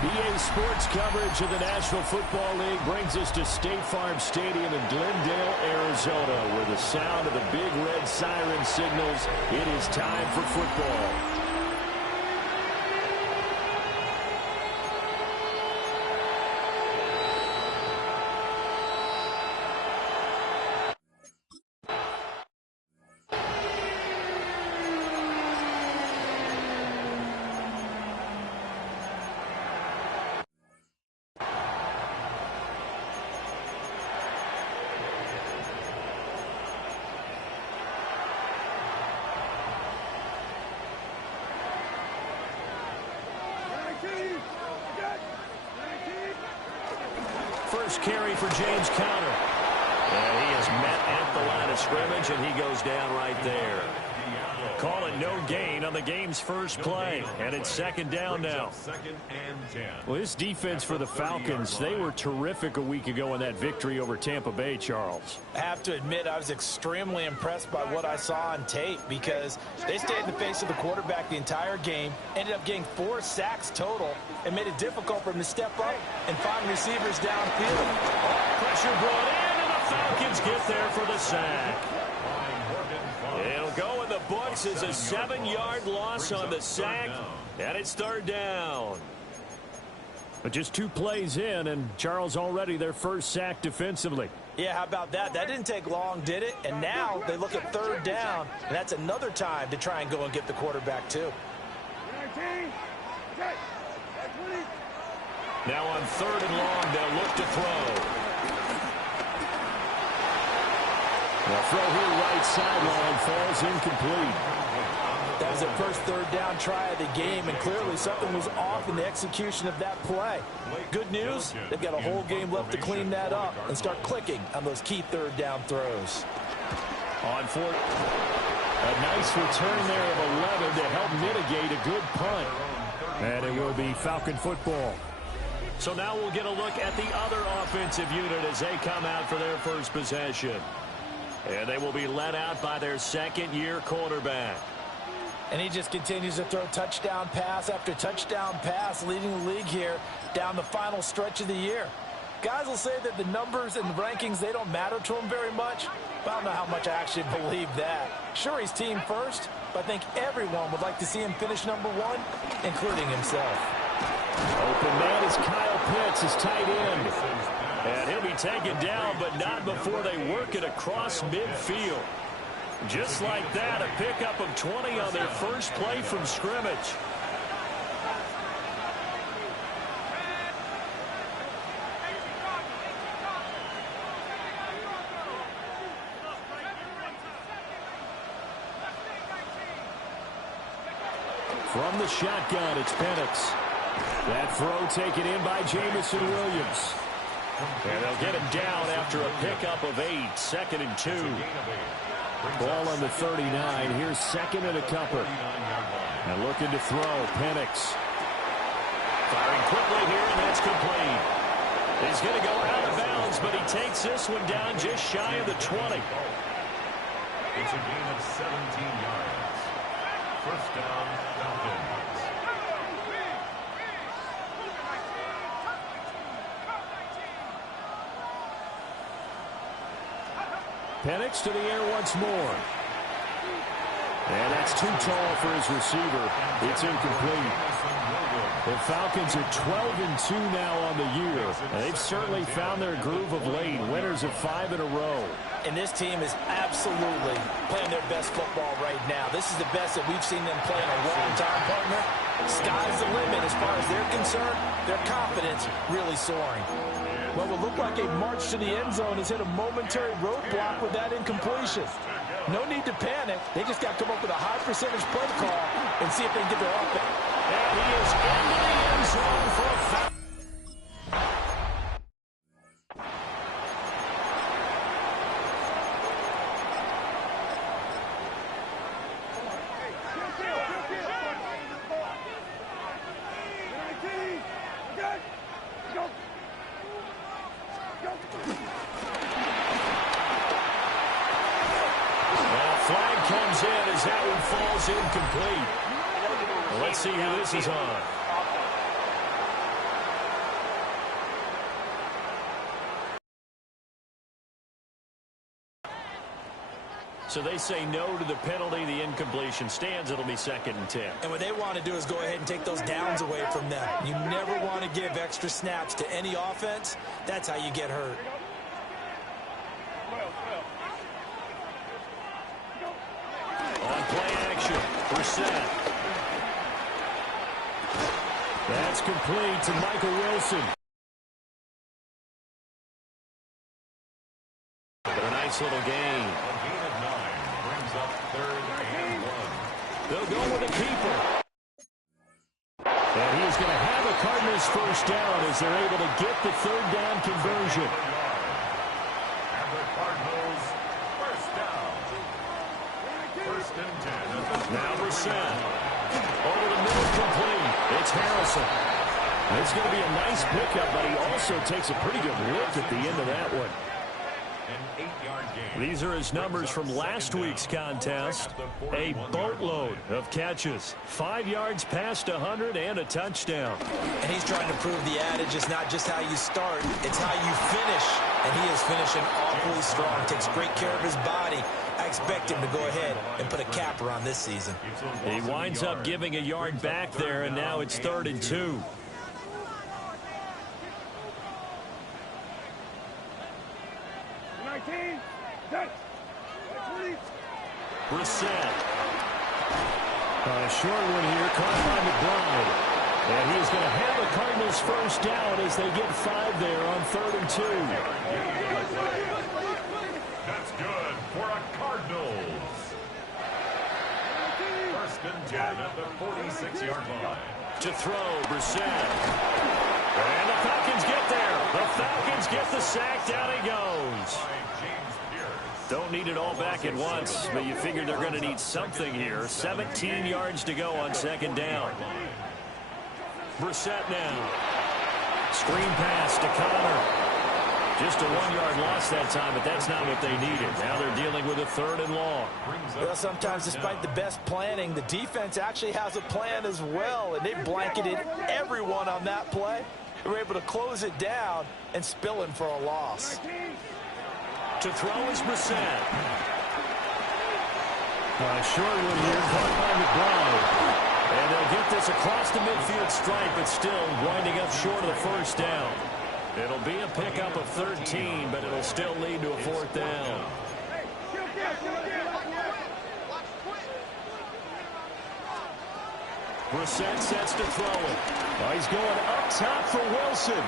EA Sports coverage of the National Football League brings us to State Farm Stadium in Glendale, Arizona, where the sound of the big red siren signals it is time for football. First carry for James Conner. And he is met at the line of scrimmage, and he goes down right there. Call it no gain on the game's first play. And it's second down now. Well, this defense for the Falcons, they were terrific a week ago in that victory over Tampa Bay, Charles. I have to admit, I was extremely impressed by what I saw on tape because they stayed in the face of the quarterback the entire game, ended up getting 4 sacks total, and made it difficult for him to step up and find receivers downfield. Pressure brought in, and the Falcons get there for the sack. It'll go in the books as a 7-yard loss on the sack, and it's third down. But just 2 plays in, and Charles already their first sack defensively. Yeah, how about that? That didn't take long, did it? And now they look at third down, and that's another time to try and go and get the quarterback too. Now on third and long, they'll look to throw. The throw here right sideline falls incomplete. That was their first third down try of the game, and clearly something was off in the execution of that play. Good news, they've got a whole game left to clean that up and start clicking on those key third down throws. On fourth, a nice return there of 11 to help mitigate a good punt. And it will be Falcon football. So now we'll get a look at the other offensive unit as they come out for their first possession. And they will be led out by their second-year quarterback. And he just continues to throw touchdown pass after touchdown pass, leading the league here down the final stretch of the year. Guys will say that the numbers and the rankings, they don't matter to him very much. But I don't know how much I actually believe that. Sure, he's team first, but I think everyone would like to see him finish number 1, including himself. Open man is Kyle Pitts, his tight end. And he'll be taken down, but not before they work it across midfield. Just like that, a pickup of 20 on their first play from scrimmage. From the shotgun, it's Penix. That throw taken in by Jamison Williams. And they'll get him down after a pickup of 8, 2nd and 2. Ball on the 39. Here's 2nd and a couple. And looking to throw, Penix. Firing quickly here, and that's complete. He's going to go out of bounds, but he takes this one down just shy of the 20. It's a gain of 17 yards. First down, Falcons. Penix to the air once more. And that's too tall for his receiver. It's incomplete. The Falcons are 12-2 now on the year. And they've certainly found their groove of late. Winners of 5 in a row. And this team is absolutely playing their best football right now. This is the best that we've seen them play in a long time, partner. Sky's the limit as far as they're concerned. Their confidence really soaring. What will look like a march to the end zone has hit a momentary roadblock with that incompletion. No need to panic. They just got to come up with a high percentage play call and see if they can get their offense. And he It's incomplete. Let's see who this is on. So they say no to the penalty. The incompletion stands. It'll be 2nd and 10. And what they want to do is go ahead and take those downs away from them. You never want to give extra snaps to any offense. That's how you get hurt. On play action, Brissett. That's complete to Michael Wilson. But a nice little gain. They'll go with a keeper. And he's going to have a Cardinals first down as they're able to get the 3rd down conversion. And the Cardinals first down. 1st and 10. Now Brissett. Over the middle, complete. It's Harrison. It's going to be a nice pickup, but he also takes a pretty good look at the end of that one. An 8-yard gain. These are his numbers from last week's contest. A boatload of catches. 5 yards past 100 and a touchdown. And he's trying to prove the adage is not just how you start, it's how you finish. And he is finishing awfully strong. Takes great care of his body. I expect him to go ahead and put a capper on this season. He winds up giving a yard back there, and now it's 3rd and 2. Brissett. A short one here, caught by McBride. And he's going to have a Cardinals first down as they get 5 there on 3rd and 2. That's good for a Cardinals. 1st and 10 at the 46-yard line. To throw, Brissett. And the Falcons get there. The Falcons get the sack. Down he goes. Don't need it all back at once, but you figure they're going to need something here. 17 yards to go on 2nd down. Brissett now. Screen pass to Connor. Just a 1-yard loss that time, but that's not what they needed. Now they're dealing with a 3rd and long. Well, sometimes despite the best planning, the defense actually has a plan as well, and they blanketed everyone on that play. They were able to close it down and spill in for a loss. To throw is Brissett. Short one here, caught by McBride. And they'll get this across the midfield stripe, but still winding up short of the first down. It'll be a pickup of 13, but it'll still lead to a 4th down. Brissett sets to throw it. He's going up top for Wilson.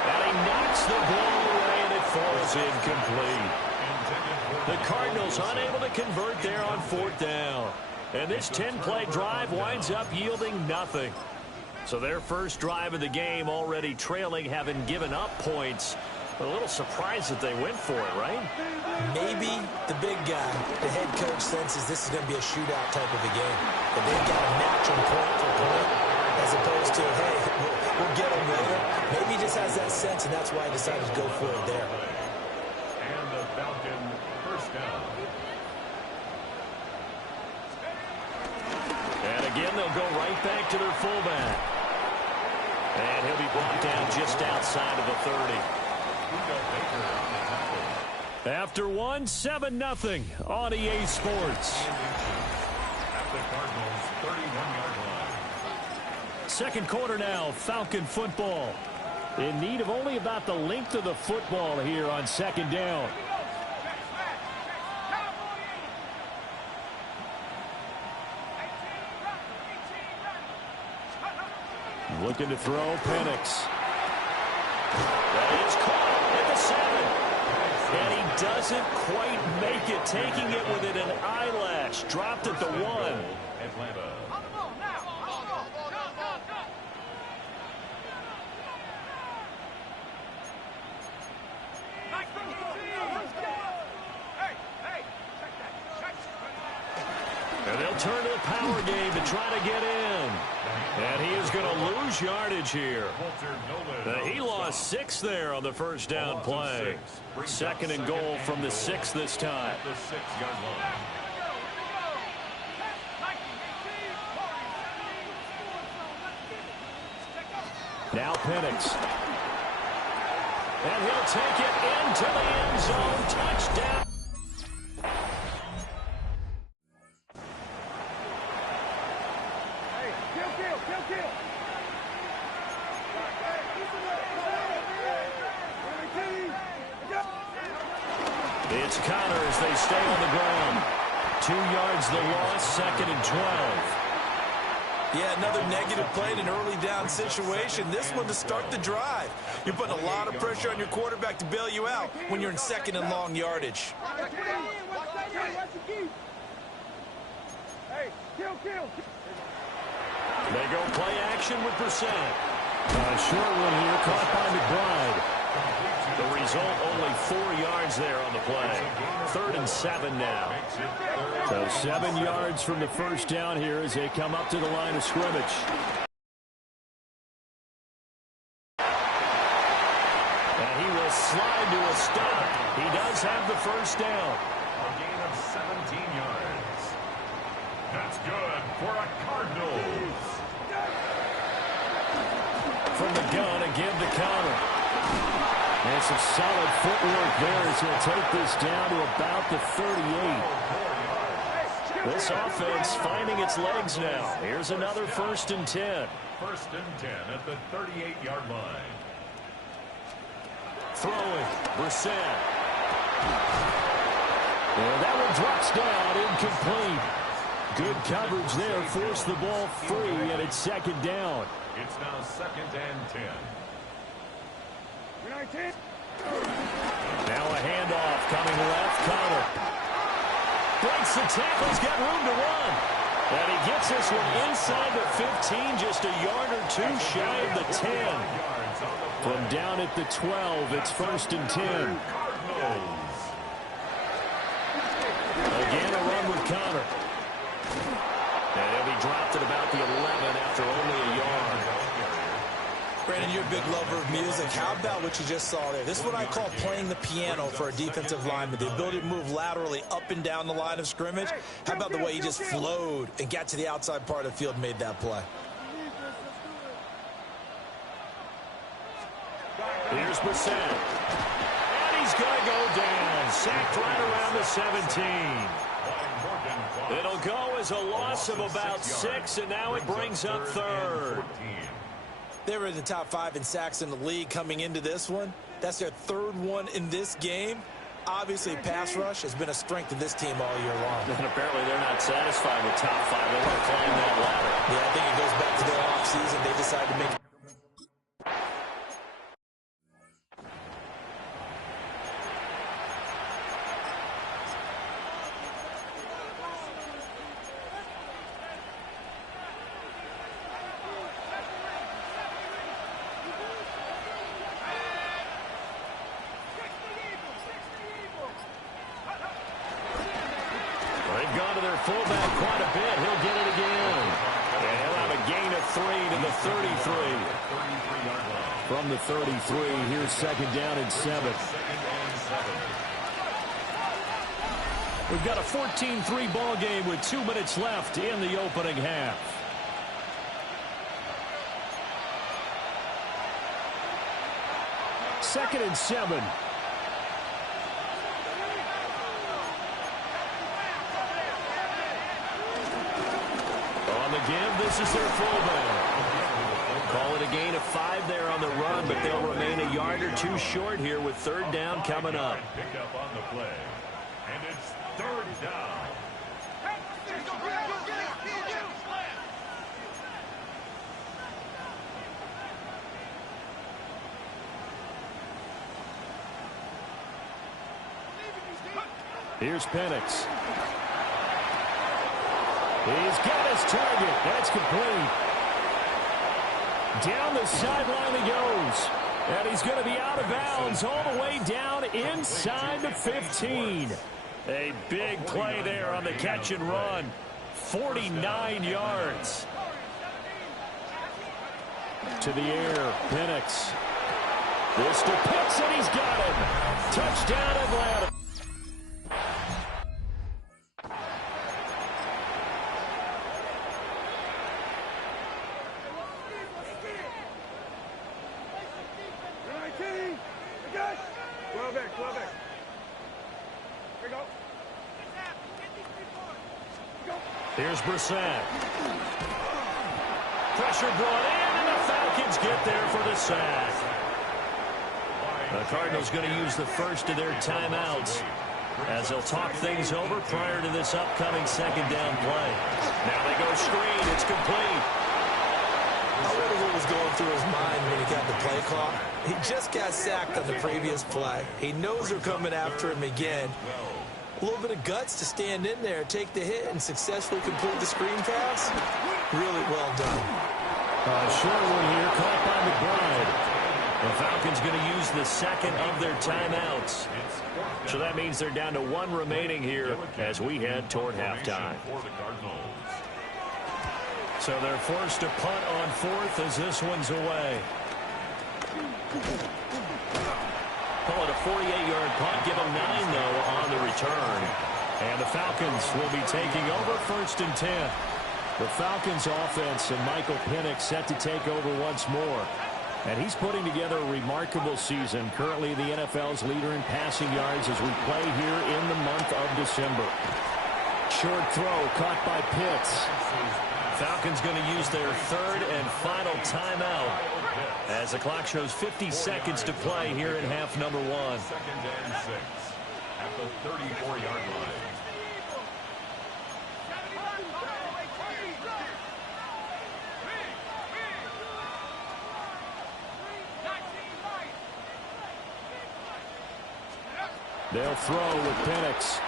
And he knocks the ball away, and it falls incomplete. The Cardinals unable to convert there on 4th down. And this 10-play drive winds up yielding nothing. So their first drive of the game already trailing, having given up points. A little surprised that they went for it, right? Maybe the big guy, the head coach, senses this is going to be a shootout type of a game. That they've got to match them point for point, as opposed to, hey, we'll get them later. Maybe he just has that sense, and that's why he decided to go for it there. And the Falcon first down. And again, they'll go right back to their fullback. And he'll be brought down just outside of the 30. After 1, 7-0 on EA Sports. At the Cardinals' 31-yard line. Second quarter now, Falcon football. In need of only about the length of the football here on 2nd down. Looking to throw, Penix. That is caught at the 7. And he doesn't quite make it, taking it within an eyelash. Dropped at the 1. Atlanta. And they'll turn to the power game to try to get in. And he is going to lose yardage here. He lost 6 there on the first down play. 2nd and goal from the 6 this time. The 6-yard line. Now Penix. And he'll take it into the end zone. Touchdown. Hey, kill. It's Connor as they stay on the ground. 2 yards the loss, 2nd and 12. Yeah, another negative play in an early down situation. This one to start the drive. You're putting a lot of pressure on your quarterback to bail you out when you're in 2nd and long yardage. Hey, kill. They go play action with Brissett. A short one here, caught by McBride. The result, only 4 yards there on the play. 3rd and 7 now. So 7 yards from the first down here as they come up to the line of scrimmage. And he will slide to a stop. He does have the first down. A gain of 17 yards. That's good for a Cardinals. From the gun, a give to Connor. And some solid footwork there as he'll take this down to about the 38. This offense finding its legs now. Here's another 1st and 10. 1st and 10 at the 38-yard line. Throwing, Brissett. And that one drops down, incomplete. Good coverage there, forced the ball free, and it's 2nd down. It's now 2nd and 10. Now a handoff coming left, Connor. Breaks the tackle, he's got room to run. And he gets this one inside the 15, just a yard or 2 shy of the 10. From down at the 12, it's 1st and 10. Again, a run with Connor. And he'll be dropped at about the 11 after only a yard. Brandon, you're a big lover of music. How about what you just saw there? This is what I call playing the piano for a defensive lineman. The ability to move laterally up and down the line of scrimmage. How about the way he just flowed and got to the outside part of the field and made that play? Here's Brissett. And he's going to go down. Sacked right around the 17. It'll go as a loss of about 6, and now it brings up 3rd. They were in the top 5 in sacks in the league coming into this one. That's their 3rd one in this game. Obviously, pass rush has been a strength of this team all year long. And apparently they're not satisfied with top 5. They want to climb that ladder. Yeah, I think it goes back to their offseason. They decided to make They've gone to their fullback quite a bit. He'll get it again. And he'll have a gain of 3 to the 33. From the 33, here's 2nd down and 7. We've got a 14-3 ball game with 2 minutes left in the opening half. Second and 7. On the give, this is their fullback. Call it a gain of 5 there on the run, but they'll remain a yard or 2 short here with 3rd down coming up. Pick up on the play. And it's 3rd down. Here's Penix. He's got his target. That's complete. Down the sideline he goes. And he's going to be out of bounds all the way down inside the 15. A big play there on the catch and run. 49 yards. To the air, Penix. This to Pitts, and he's got him. Touchdown, Atlanta. Here we go. Here's Brissett. Pressure brought in, and the Falcons get there for the sack. The Cardinals going to use the first of their timeouts as they'll talk things over prior to this upcoming second down play. Now they go screen. It's complete. I wonder what was going through his mind when he got the play call. He just got sacked on the previous play. He knows they're coming after him again. A little bit of guts to stand in there, take the hit, and successfully complete the screen pass. Really well done. Short one here, caught by McBride. The Falcons going to use the second of their timeouts. So that means they're down to one remaining here as we head toward halftime. So they're forced to punt on fourth as this one's away. Call it a 48-yard punt. Give them 9, though, on the return. And the Falcons will be taking over 1st and 10. The Falcons offense and Michael Penix set to take over once more. And he's putting together a remarkable season. Currently the NFL's leader in passing yards as we play here in the month of December. Short throw caught by Pitts. Falcons going to use their third and final timeout as the clock shows 50 seconds to play here in half number 1. 2nd and 6 at the 34-yard line. They'll throw with Penix.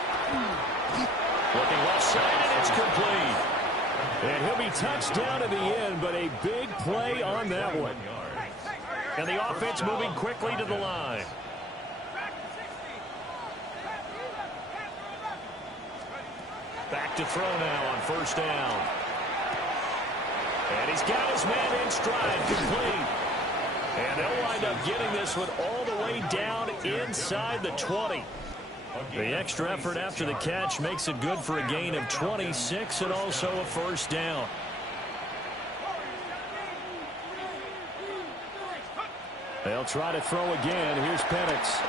Looking left side, and it's complete. And he'll be touched down at the end, but a big play on that one. And the offense moving quickly to the line. Back to throw now on 1st down. And he's got his man in stride, complete. And they'll wind up getting this one all the way down inside the 20. The extra effort after the catch makes it good for a gain of 26 and also a 1st down. They'll try to throw again. Here's Penix.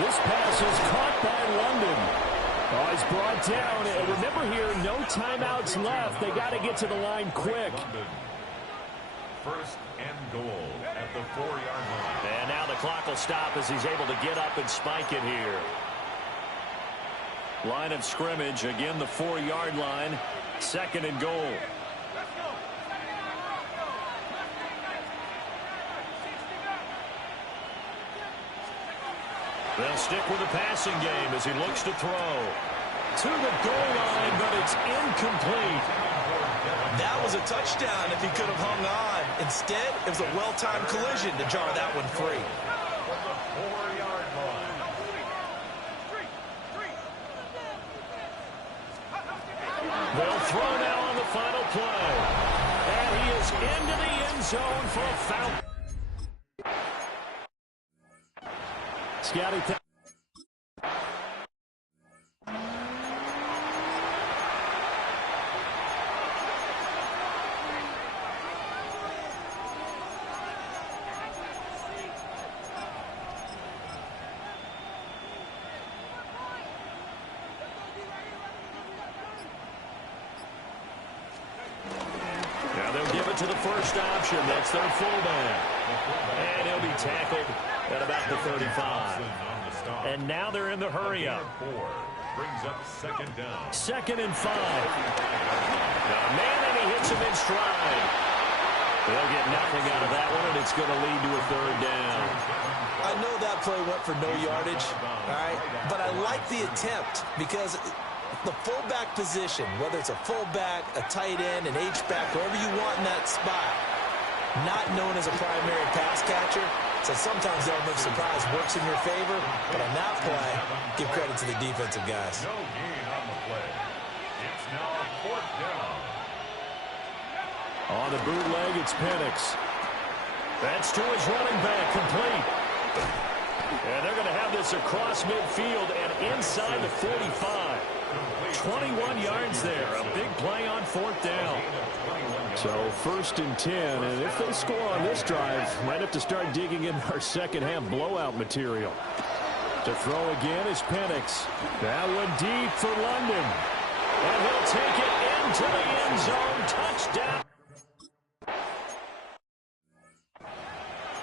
This pass is caught by London. Oh, he's brought down. And remember here, no timeouts left. They got to get to the line quick. 1st and goal at the 4-yard line. And now the clock will stop as he's able to get up and spike it here. Line of scrimmage, again the 4-yard line. 2nd and goal. They'll stick with the passing game as he looks to throw. To the goal line, but it's incomplete. That was a touchdown if he could have hung on. Instead, it was a well-timed collision to jar that one free. From the 4-yard line. They'll throw now on the final play. And he is into the end zone for a foul. Scotty. To the first option. That's their fullback. And he'll be tackled at about the 35. And now they're in the hurry-up. Brings up 2nd down. 2nd and 5. Got a man, and he hits him in stride. They'll get nothing out of that one, and it's going to lead to a 3rd down. I know that play went for no yardage, all right? But I like the attempt because the fullback position, whether it's a fullback, a tight end, an H-back, wherever you want in that spot, not known as a primary pass catcher, so sometimes the element of surprise works in your favor, but on that play, give credit to the defensive guys. No gain on the play. It's now 4th down. On the bootleg, it's Penix. That's to his running back, complete. And they're going to have this across midfield and inside the 45. 21 yards there. A big play on 4th down. So 1st and 10, and if they score on this drive, might have to start digging in our second half blowout material. To throw again is Penix. That one deep for London. And he'll take it into the end zone. Touchdown.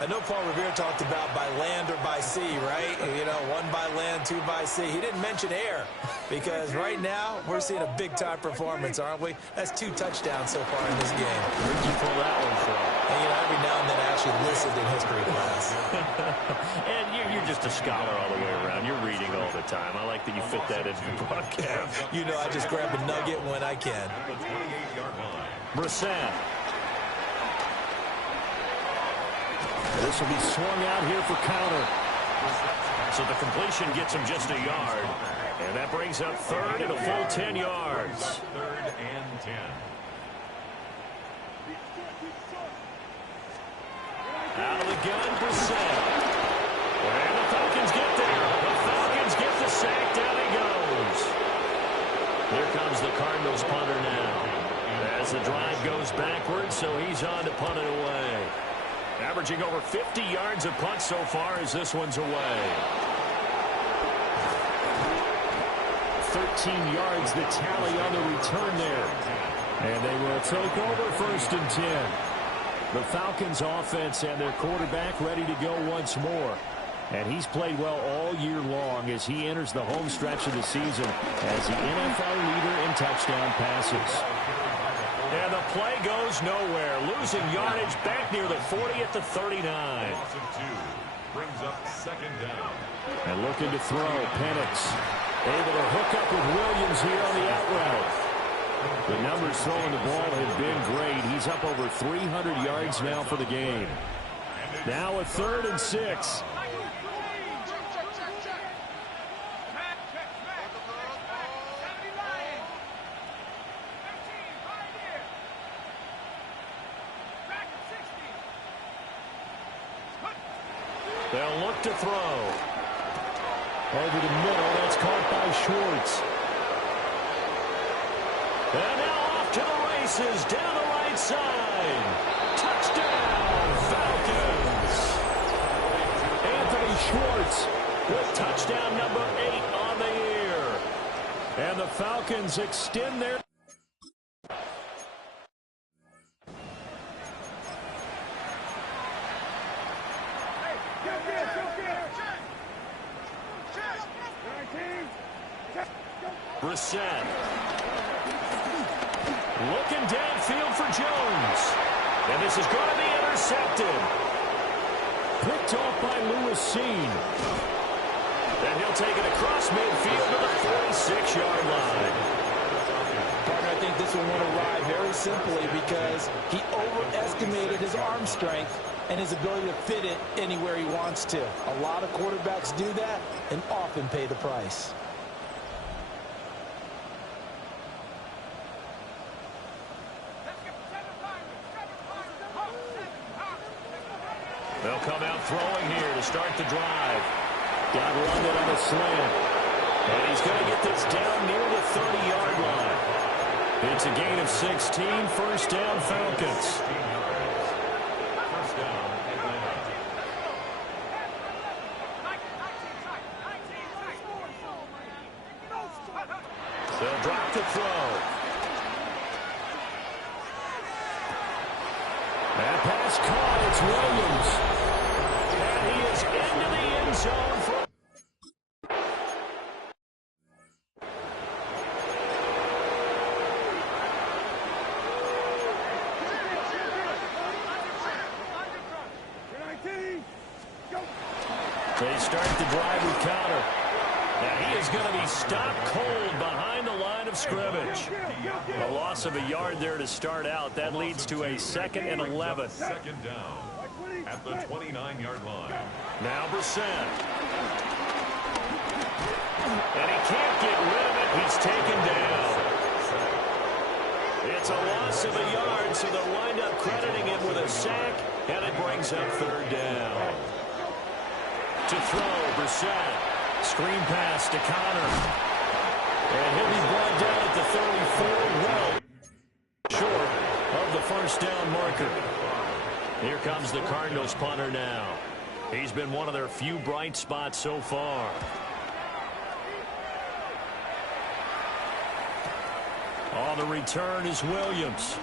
I know Paul Revere talked about by land or by sea, right? You know, 1 by land, 2 by sea. He didn't mention air because right now we're seeing a big-time performance, aren't we? That's 2 touchdowns so far in this game. Where'd you pull that one from? And, you know, every now and then I actually listened in history class. And you're just a scholar all the way around. You're reading all the time. I like that you fit that into the broadcast. You know, I just grab a nugget when I can. Brissett. This will be swung out here for counter. So the completion gets him just a yard. And that brings up 3rd and a full 10 yards. 3rd and 10. Out of the gun, Brissett. And the Falcons get there. The Falcons get the sack. Down he goes. Here comes the Cardinals punter now. As the drive goes backwards, so he's on to punt it away. Averaging over 50 yards a punt so far as this one's away. 13 yards the tally on the return there. And they will take over 1st and 10. The Falcons offense and their quarterback ready to go once more. And he's played well all year long as he enters the home stretch of the season as the NFL leader in touchdown passes. And the play goes nowhere. Losing yardage back near the 40 at the 39. Loss of 2 brings up 2nd down. And looking to throw, Penix. Able to hook up with Williams here on the out route. The numbers throwing the ball have been great. He's up over 300 yards now for the game. Now a 3rd and 6. They'll look to throw. Over the middle, that's caught by Schwartz. And now off to the races, down the right side. Touchdown, Falcons. Anthony Schwartz with touchdown number 8 on the year. And the Falcons extend their... Brissett. Looking downfield for Jones. And this is going to be intercepted. Picked off by Lewis Cine. Then he'll take it across midfield to the 46-yard line. Partner, I think this one won't arrive very simply because he overestimated his arm strength and his ability to fit it anywhere he wants to. A lot of quarterbacks do that and often pay the price. They'll come out throwing here to start the drive. Got London on a slant. And he's going to get this down near the 30-yard line. It's a gain of 16, 1st down Falcons. 1st down, Atlanta. They'll drop the throw. That pass caught. It's Williams. And he is into the end zone for... They start the drive with counter. Now he is going to be stopped cold behind the line of scrimmage. A loss of a yard there to start out. That leads to a 2nd and 11. 2nd down at the 29-yard line. Now Brissett. And he can't get rid of it. He's taken down. It's a loss of a yard, so they'll wind up crediting it with a sack, and it brings up 3rd down. To throw, Brissett. Screen pass to Connor. And he'll be brought down at the 34, well short of the first down marker. Here comes the Cardinals punter now. He's been one of their few bright spots so far. On the return is Williams.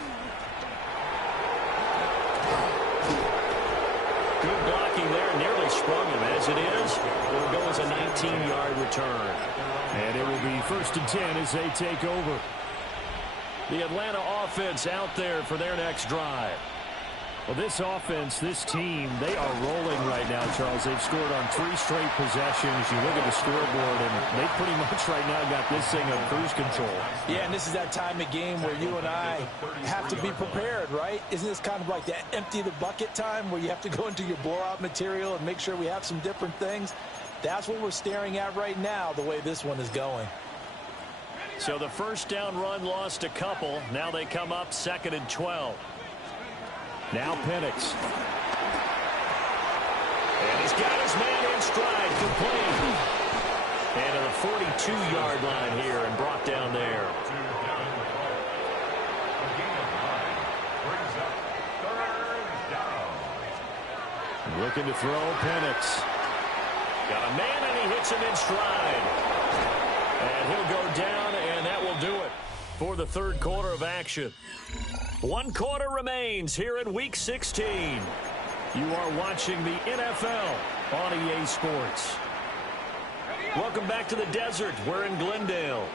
Good blocking there, nearly sprung him. As it is, it'll go as a 19-yard return. And it will be 1st and 10 as they take over. The Atlanta offense out there for their next drive. Well, this offense, this team, they are rolling right now, Charles. They've scored on 3 straight possessions. You look at the scoreboard, and they pretty much right now got this thing on cruise control. Yeah, and this is that time of game where you and I have to be prepared, right? Isn't this kind of like that empty the bucket time where you have to go into your blowout material and make sure we have some different things? That's what we're staring at right now, the way this one is going. So the first down run lost a couple. Now they come up 2nd and 12. Now Penix. And he's got his man in stride, complete. And to the 42-yard line here and brought down there. Looking to throw, Penix. Got a man and he hits him in stride. And he'll go down, and that will do it for the 3rd quarter of action. 1 quarter remains here in Week 16. You are watching the NFL on EA Sports. Welcome back to the desert. We're in Glendale.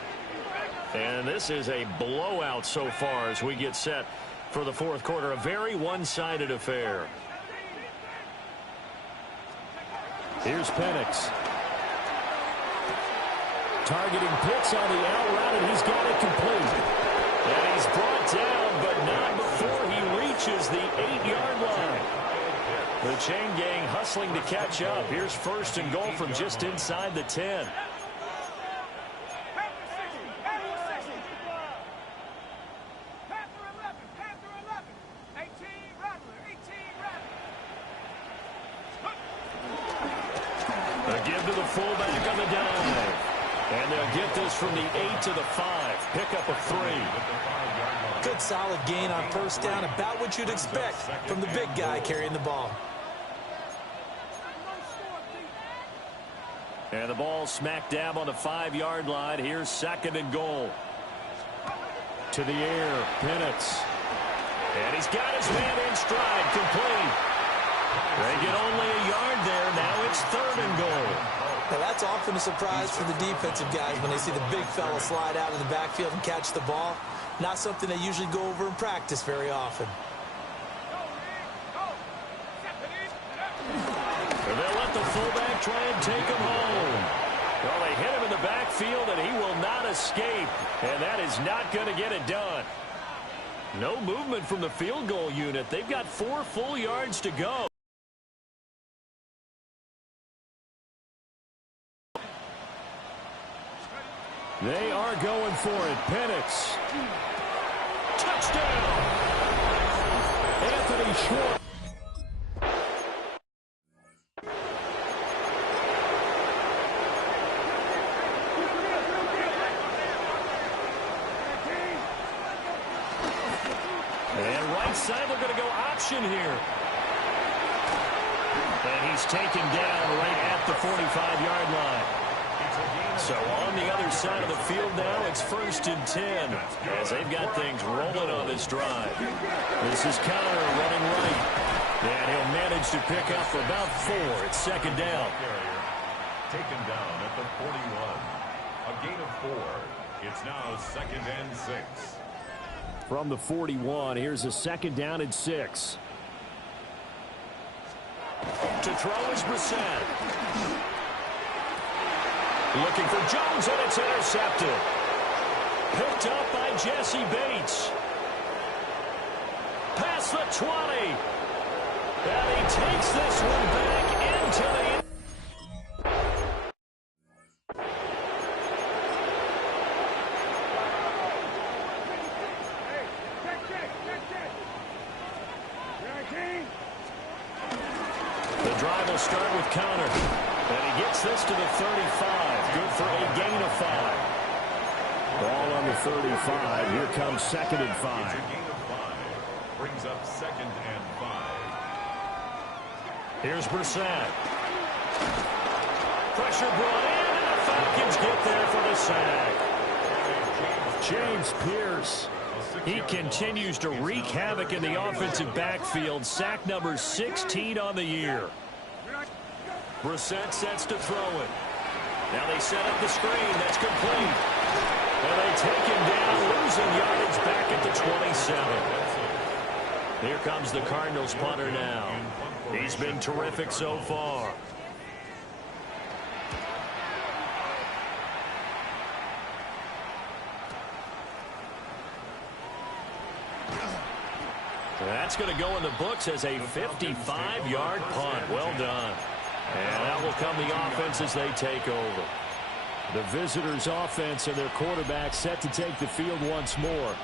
And this is a blowout so far as we get set for the 4th quarter. A very one-sided affair. Here's Penix. Targeting Pitts on the out route, and he's got it complete. And he's brought down, but not before he reaches the 8-yard line. The chain gang hustling to catch up. Here's 1st and goal from just inside the 10. A give to the fullback on the dive. And they'll get this from the 8 to the 5. Pickup of 3. Good solid gain on 1st down. About what you'd expect from the big guy carrying the ball. And the ball smack dab on the 5-yard line. Here's 2nd and goal. To the air, Penix. And he's got his man in stride, complete. They get only a yard there. Now it's 3rd and goal. Now that's often a surprise for the defensive guys when they see the big fella slide out of the backfield and catch the ball. Not something they usually go over in practice very often. And they'll let the fullback try and take him home. Well, they hit him in the backfield, and he will not escape. And that is not going to get it done. No movement from the field goal unit. They've got 4 full yards to go. They are going for it. Penix. Touchdown! Anthony Schwartz. And right side, they're going to go option here. And he's taken down right at the 45-yard line. So on the other side of the field now, it's 1st and 10 as they've got things rolling on this drive. This is Connor running right. And he'll manage to pick up for about 4. It's 2nd down. Taken down at the 41. A gain of 4. It's now 2nd and 6. From the 41, here's a 2nd down and 6. To throw is Brissett. Looking for Jones, and it's intercepted. Picked up by Jesse Bates. Past the 20. And he takes this one back into the... The drive will start with Connor. And he gets this to the 35. Good for a gain of 5. Ball on the 35. Here comes 2nd and 5. It's a gain of 5. Brings up 2nd and 5. Here's Brissett. Pressure brought in, and the Falcons get there for the sack. James Pierce. He continues to wreak havoc in the offensive backfield. Sack number 16 on the year. Brissett sets to throw it. Now they set up the screen. That's complete. And they take him down, losing yardage back at the 27. Here comes the Cardinals punter now. He's been terrific so far. That's going to go in the books as a 55-yard punt. Well done. And that will come the offense as they take over. The visitors' offense and their quarterback set to take the field once more.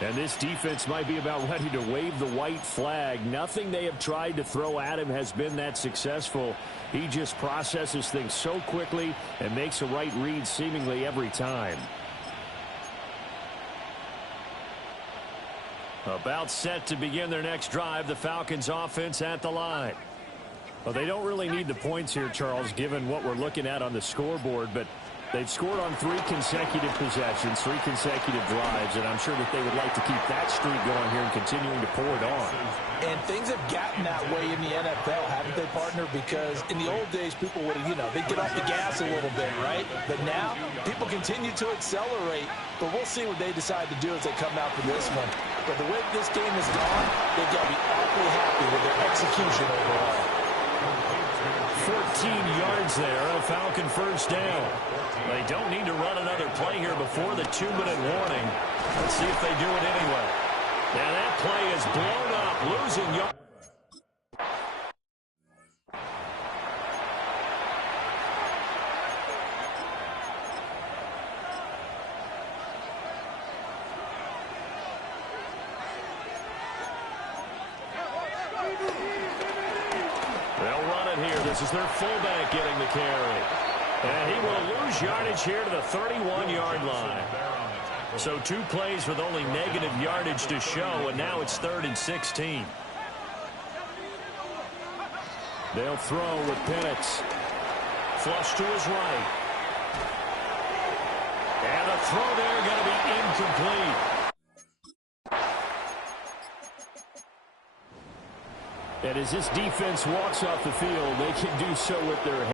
And this defense might be about ready to wave the white flag. Nothing they have tried to throw at him has been that successful. He just processes things so quickly and makes a right read seemingly every time. About set to begin their next drive, the Falcons offense at the line. Well, they don't really need the points here, Charles, given what we're looking at on the scoreboard, but they've scored on 3 consecutive possessions, 3 consecutive drives, and I'm sure that they would like to keep that streak going here and continuing to pour it on. And things have gotten that way in the NFL, haven't they, partner? Because in the old days, people would, they'd get off the gas a little bit, right? But now, people continue to accelerate, but we'll see what they decide to do as they come out for this one. But the way this game has gone, they've got to be awfully happy with their execution overall. 14 yards there, a Falcon first down. They don't need to run another play here before the 2-minute warning. Let's see if they do it anyway. And that play is blown up, losing yards. They'll run it here. This is their fullback getting the carry. And he will lose yardage here to the 31-yard line. So 2 plays with only negative yardage to show, and now it's 3rd and 16. They'll throw with Penix. Flush to his right. And the throw there going to be incomplete. And as this defense walks off the field, they can do so with their